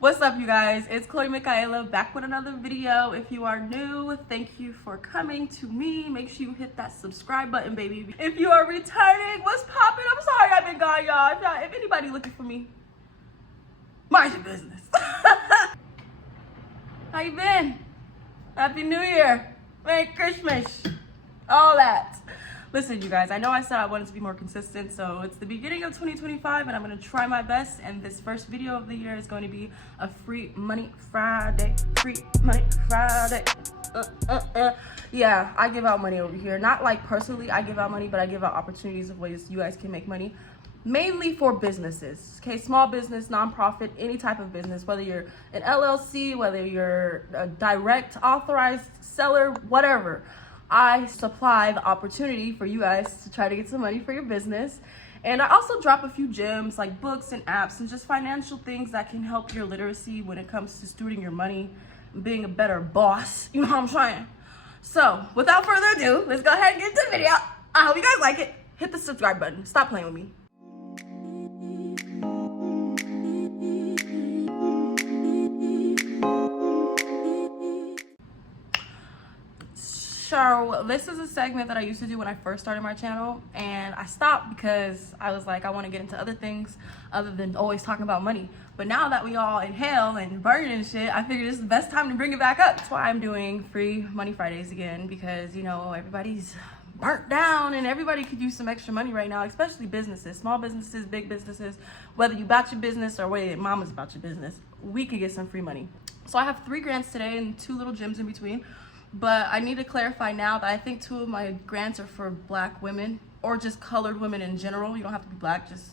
What's up, you guys? It's Chloe Michaela back with another video. If you are new, thank you for coming to me. Make sure you hit that subscribe button, baby. If you are returning, what's poppin'? I'm sorry I've been gone, y'all. If anybody looking for me, mind your business. How you been? Happy New Year. Merry Christmas. All that. Listen, you guys, I know I said I wanted to be more consistent, so it's the beginning of 2025 and I'm going to try my best, and this first video of the year is going to be a free money Friday. Free money Friday. Yeah, I give out money over here. Not like personally I give out money, but I give out opportunities of ways you guys can make money. Mainly for businesses, okay? Small business, nonprofit, any type of business, whether you're an LLC, whether you're a direct authorized seller, whatever. I supply the opportunity for you guys to try to get some money for your business. And I also drop a few gems like books and apps and just financial things that can help your literacy when it comes to stewarding your money, being a better boss. You know what I'm saying? So without further ado, let's go ahead and get into the video. I hope you guys like it. Hit the subscribe button. Stop playing with me. So this is a segment that I used to do when I first started my channel, and I stopped because I was like, I want to get into other things other than always talking about money. But now that we all inhale and burn and shit, I figured this is the best time to bring it back up. That's why I'm doing free money Fridays again, because you know everybody's burnt down and everybody could use some extra money right now, especially businesses, small businesses, big businesses. Whether you about your business or whether your mama's about your business, we could get some free money. So I have 3 grants today and 2 little gems in between. But I need to clarify now that I think 2 of my grants are for Black women or just colored women in general. You don't have to be Black, just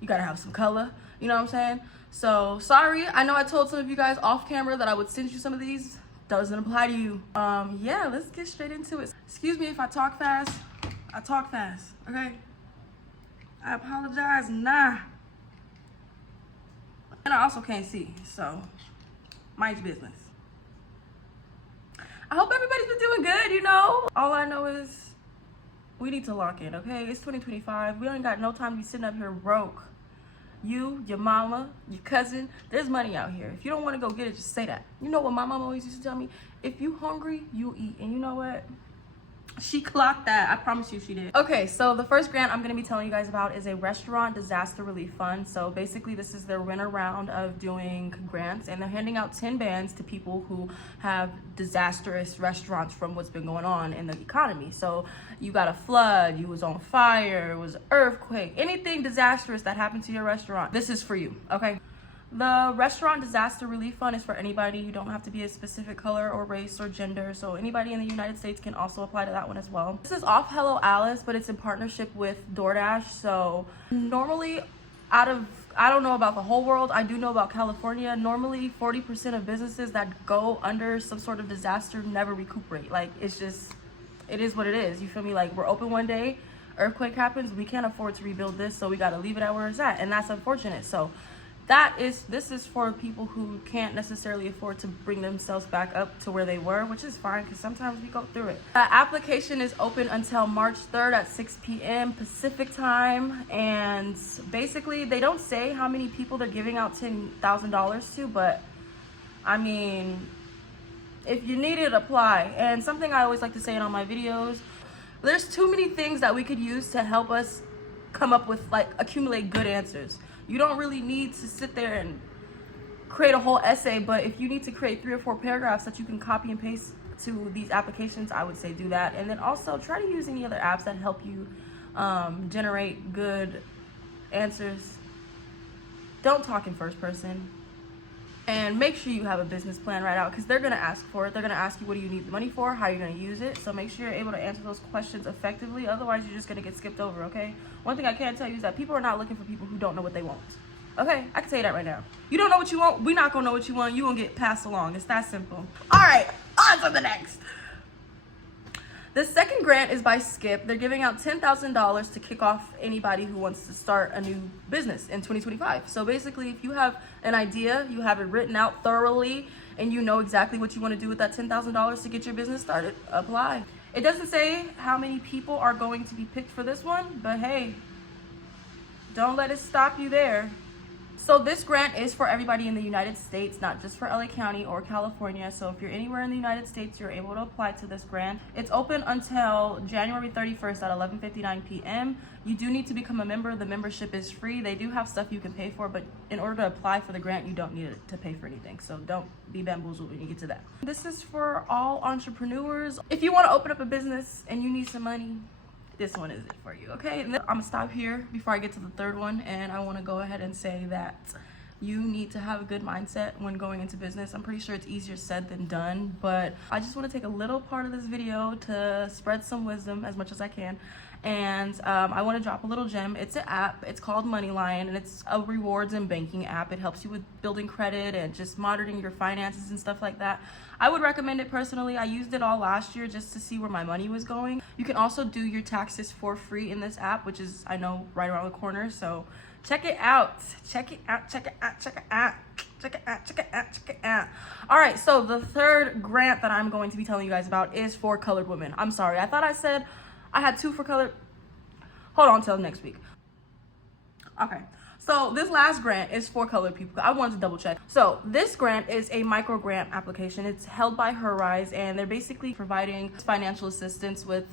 you gotta have some color. You know what I'm saying? So sorry, I know I told some of you guys off camera that I would send you some of these. Doesn't apply to you. Yeah, let's get straight into it. Excuse me if I talk fast. I talk fast, okay? I apologize, nah. And I also can't see, so mind your business. I hope everybody's been doing good, you know? All I know is we need to lock in, okay? It's 2025. We ain't got no time to be sitting up here broke. You, your mama, your cousin, there's money out here. If you don't want to go get it, just say that. You know what my mama always used to tell me? If you hungry, you eat. And you know what? She clocked that. I promise you she did. Okay, so the first grant I'm going to be telling you guys about is a restaurant disaster relief fund. So basically this is their winter round of doing grants, and they're handing out 10 bands to people who have disastrous restaurants from what's been going on in the economy. So you got a flood, you was on fire, it was an earthquake, anything disastrous that happened to your restaurant, this is for you, okay? The Restaurant Disaster Relief Fund is for anybody. You don't have to be a specific color or race or gender, so anybody in the United States can also apply to that one as well. This is off Hello Alice, but it's in partnership with DoorDash. So normally I don't know about the whole world, I do know about California, normally 40% of businesses that go under some sort of disaster never recuperate. Like, it's just, it is what it is, you feel me? Like, we're open one day, earthquake happens, we can't afford to rebuild this, so we got to leave it at where it's at, and that's unfortunate. So this is for people who can't necessarily afford to bring themselves back up to where they were, which is fine because sometimes we go through it. The application is open until March 3rd at 6 p.m. Pacific time, and basically they don't say how many people they're giving out $10,000 to, but I mean, if you need it, apply. And something I always like to say in all my videos, there's too many things that we could use to help us come up with, like, accumulate good answers. You don't really need to sit there and create a whole essay, but if you need to create 3 or 4 paragraphs that you can copy and paste to these applications, I would say do that. And then also try to use any other apps that help you generate good answers. Don't talk in first person. And make sure you have a business plan right out, because they're going to ask for it. They're going to ask you, what do you need the money for? How are you going to use it? So make sure you're able to answer those questions effectively. Otherwise, you're just going to get skipped over, okay? One thing I can tell you is that people are not looking for people who don't know what they want. Okay? I can tell you that right now. You don't know what you want, we're not going to know what you want. You're going to get passed along. It's that simple. All right, on to the next. The second grant is by Skip. They're giving out $10,000 to kick off anybody who wants to start a new business in 2025. So basically, if you have an idea, you have it written out thoroughly, and you know exactly what you want to do with that $10,000 to get your business started, apply. It doesn't say how many people are going to be picked for this one, but hey, don't let it stop you there. So this grant is for everybody in the United States, not just for LA County or California. So if you're anywhere in the United States, you're able to apply to this grant. It's open until January 31st at 11:59 p.m. You do need to become a member. The membership is free. They do have stuff you can pay for, but in order to apply for the grant, you don't need to pay for anything. So don't be bamboozled when you get to that. This is for all entrepreneurs. If you want to open up a business and you need some money, this one is it for you, okay? And then I'm gonna stop here before I get to the third one, and I want to go ahead and say that you need to have a good mindset when going into business. I'm pretty sure it's easier said than done, but I just want to take a little part of this video to spread some wisdom as much as I can. And I want to drop a little gem. It's an app. It's called MoneyLion, and it's a rewards and banking app. It helps you with building credit and just monitoring your finances and stuff like that. I would recommend it personally. I used it all last year just to see where my money was going. You can also do your taxes for free in this app, which is, I know, right around the corner. So check it out. Check it out. Check it out. Check it out. Check it out. Check it out. Check it out. All right. So the third grant that I'm going to be telling you guys about is for colored women. I'm sorry. I thought I said I had two for colored. Hold on till next week. Okay. So this last grant is for colored people. I wanted to double check. So this grant is a micro grant application. It's held by HerRise, and they're basically providing financial assistance with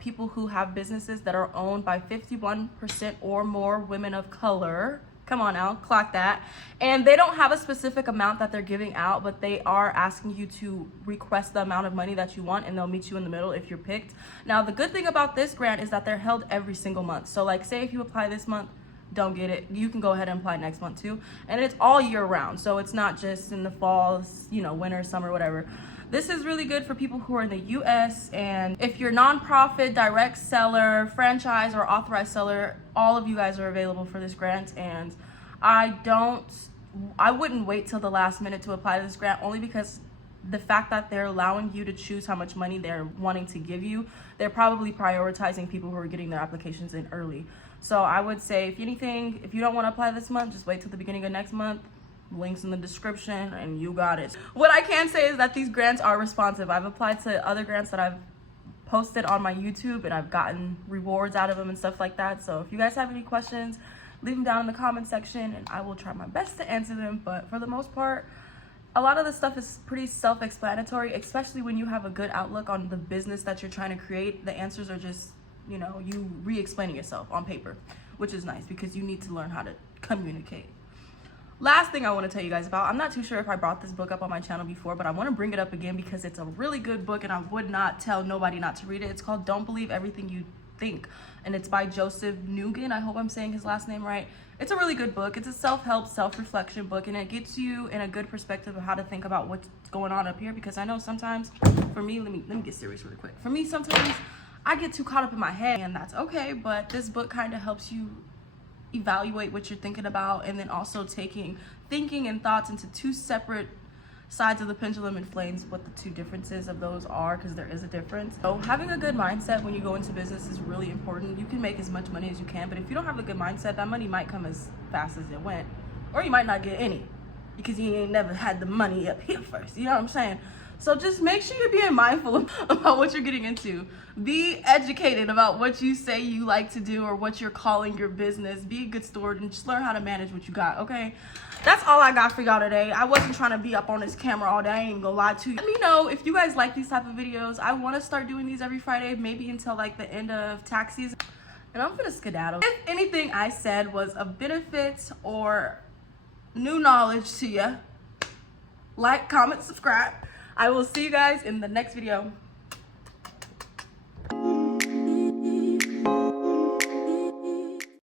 people who have businesses that are owned by 51% or more women of color. Come on now, clock that. And they don't have a specific amount that they're giving out, but they are asking you to request the amount of money that you want, and they'll meet you in the middle if you're picked. Now, the good thing about this grant is that they're held every single month. So like, say if you apply this month, don't get it, you can go ahead and apply next month too. And it's all year round. So it's not just in the fall, you know, winter, summer, whatever. This is really good for people who are in the US, and if you're nonprofit, direct seller, franchise, or authorized seller, all of you guys are available for this grant. And I wouldn't wait till the last minute to apply to this grant, only because the fact that they're allowing you to choose how much money they're wanting to give you, they're probably prioritizing people who are getting their applications in early. So I would say, if anything, if you don't want to apply this month, just wait till the beginning of next month. Links in the description, and you got it. What I can say is that these grants are responsive. I've applied to other grants that I've posted on my YouTube, and I've gotten rewards out of them and stuff like that. So if you guys have any questions, leave them down in the comment section, and I will try my best to answer them. But for the most part, a lot of the stuff is pretty self-explanatory, especially when you have a good outlook on the business that you're trying to create. The answers are just, you know, you re-explaining yourself on paper, which is nice because you need to learn how to communicate. Last thing I want to tell you guys about, I'm not too sure if I brought this book up on my channel before, but I want to bring it up again because it's a really good book, and I would not tell nobody not to read it. It's called Don't Believe Everything You Think, and it's by Joseph Nugent. I hope I'm saying his last name right. It's a really good book. It's a self-help, self-reflection book, and it gets you in a good perspective of how to think about what's going on up here, because I know sometimes, for me, let me get serious really quick. For me, sometimes I get too caught up in my head, and that's okay, but this book kind of helps you evaluate what you're thinking about, and then also taking thinking and thoughts into two separate sides of the pendulum, and explains what the two differences of those are, because there is a difference. So having a good mindset when you go into business is really important. You can make as much money as you can, but if you don't have a good mindset, that money might come as fast as it went, or you might not get any because you ain't never had the money up here first. You know what I'm saying? So just make sure you're being mindful about what you're getting into. Be educated about what you say you like to do or what you're calling your business. Be a good steward and just learn how to manage what you got, okay? That's all I got for y'all today. I wasn't trying to be up on this camera all day. I ain't gonna lie to you. Let me know if you guys like these type of videos. I want to start doing these every Friday, maybe until like the end of tax season. And I'm gonna skedaddle. If anything I said was of benefit or new knowledge to you, like, comment, subscribe. I will see you guys in the next video.